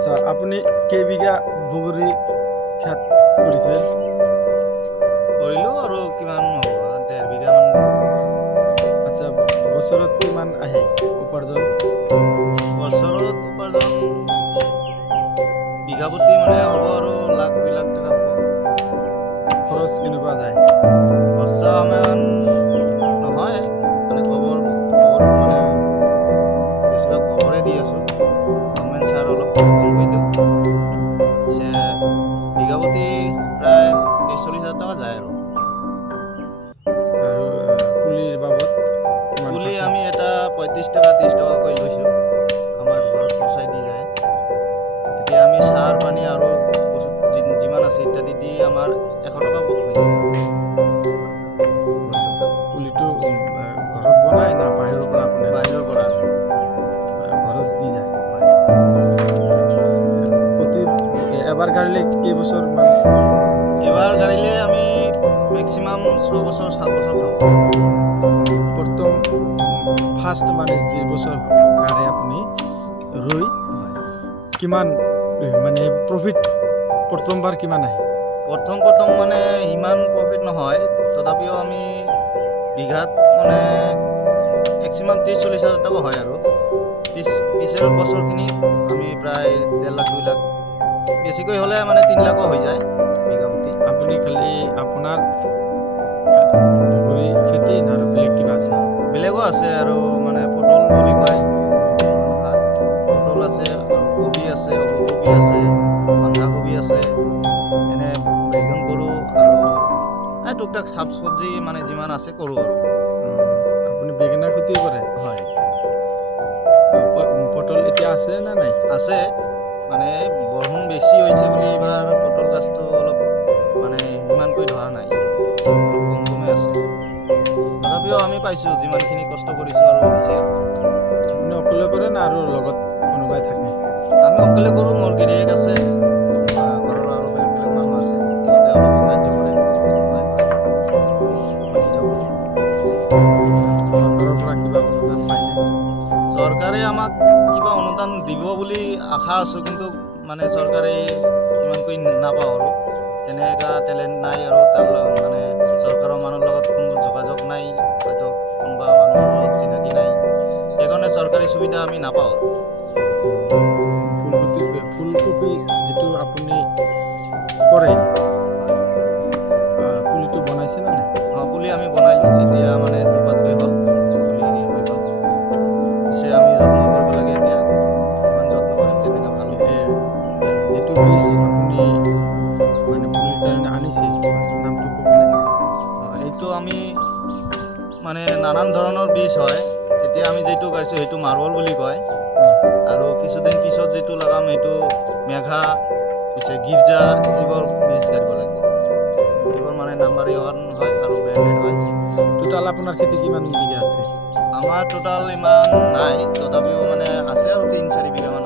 আচ্ছা আপুনি কেইবিঘা বগৰী খেত কৰিছে? কৰিলোঁ আৰু কিমান হ'ব 1.5 বিঘামান। আচ্ছা বছৰত কিমান আহে উপাৰ্জন? বছৰত উপাৰ্জন বিঘা প্ৰতি মানে হ'ব আৰু লাখ 2 লাখ টকা হ'ব। খৰচ কেনেকুৱা যায়? খৰচা ইমান নহয়, মানে গোবৰ মানে বেছিভাগ গোবৰে দি আছোঁ। গভৰ্ণমেণ্ট চাৰ অলপ কমকৈ দিওঁ। পিছে বিঘা প্ৰতি প্ৰায় 30-40 হাজাৰ টকা যায় আৰু আৰু পুলিৰ বাবদ কিমান পুলি খৰচ? আমি এটা 35 টকা 30 টকাকৈ লৈছোঁ। আমাৰ ঘৰত পচাই দি যায়। এতিয়া আমি সাৰ পানী আৰু যিমান আছে ইত্যাদি দি আমাৰ 100 টকা হৈ যায়। পুলিটো ঘৰত বনাই না বাহিৰৰ পৰা আপুনি? বাহিৰৰ পৰা ঘৰত দি যায়। প্ৰতি এবাৰ গাড়ীলে কেইবছৰ মান? এবাৰ গাড়িলে আমি মেক্সিমাম 6 বছৰ 7 বছৰ খাওঁ। প্ৰথম ফাৰ্ষ্ট মানে যি বছৰ গাড়ী আপুনি ৰুই কিমান মানে প্ৰফিট প্ৰথমবাৰ কিমান আহে? প্ৰথম মানে ইমান প্ৰফিট নহয়, তথাপিও আমি বিঘাত মানে মেক্সিমাম 30-40 হাজাৰ টকা হয় আৰু পিছৰ বছৰখিনি আমি প্ৰায় 1.5 লাখ 2 লাখ, বেছিকৈ হ'লে মানে 3 লাখো হৈ যায় বিঘা প্ৰতি। আপুনি খালি আপোনাৰ বগৰী খেতি না আৰু বেলেগ কিবা আছে? বেলেগো আছে আৰু মানে পটল বুলি কয়, পটল আছে আৰু কবি আছে, ওলকবি আছে, বন্ধাকবি আছে, এনে বেগুন কৰোঁ আৰু টুকটাক শাক চব্জি মানে যিমান আছে কৰোঁ আৰু। আপুনি বেঙেনাৰ খেতিও কৰে? হয়, পটল এতিয়া আছে না নাই? আছে, মানে বৰষুণ বেছি হৈছে বুলি এইবাৰ পটল গাছটো অলপ মানে সিমানকৈ ধৰা নাই, অলপ কমে আছে। তথাপিও আমি পাইছোঁ যিমানখিনি কষ্ট কৰিছোঁ আৰু হৈছে। আপুনি অকলে কৰে না আৰু লগত কোনোবাই থাকে? আমি অকলে কৰোঁ, মোৰ গিৰিয়েক আছে, ঘৰৰ আৰু বেলেগ বেলেগ মানুহ আছে, সিহঁতে অলপ সাহায্য কৰে। মই নিজেও কৰোঁ। চৰকাৰৰ পৰা কিবা অনুদান পাইছে? চৰকাৰে আমাক কিবা অনুদান দিব বুলি আশা আছোঁ, কিন্তু মানে চৰকাৰে ইমানকৈ নাপাওঁ আৰু তেনেকুৱা টেলেণ্ট নাই আৰু তাৰ মানে চৰকাৰৰ মানুহৰ লগত কোনো যোগাযোগ নাই, হয়তো কোনোবা মানুহৰ লগত চিনাকি নাই, সেইকাৰণে চৰকাৰী সুবিধা আমি নাপাওঁ আৰু। ফুলকবি যিটো আপুনি কৰে পুলিটো বনাইছে নে নাই? পুলি আমি বনাইলোঁ, এতিয়া মানে দুপাতকৈ হ'ল, পুলি হৈ গ'ল। পিছে আমি যত্ন কৰিব লাগে, এতিয়া ইমান যত্ন কৰিম তেনেকৈ ভাল হ'ব। যিটো বীজ আপুনি মানে পুলিৰ কাৰণে আনিছে নামটো ক'বনে? এইটো আমি মানে নানান ধৰণৰ বীজ হয়। এতিয়া আমি যিটো গাইছোঁ সেইটো মাৰ্বল বুলি কয়, আৰু কিছুদিন পিছত যিটো লগাম সেইটো মেঘা, পিছে গীৰ্জা, এইবোৰ বীজ কাঢ়িব লাগিব। এইবোৰ মানে নাম্বাৰী 1 হয় আৰু ব্ৰেণ্ডেড হয়। টোটাল আপোনাৰ খেতি কিমান বিঘা আছে? আমাৰ টোটাল ইমান নাই, তথাপিও মানে আছে আৰু 3-4 বিঘামান।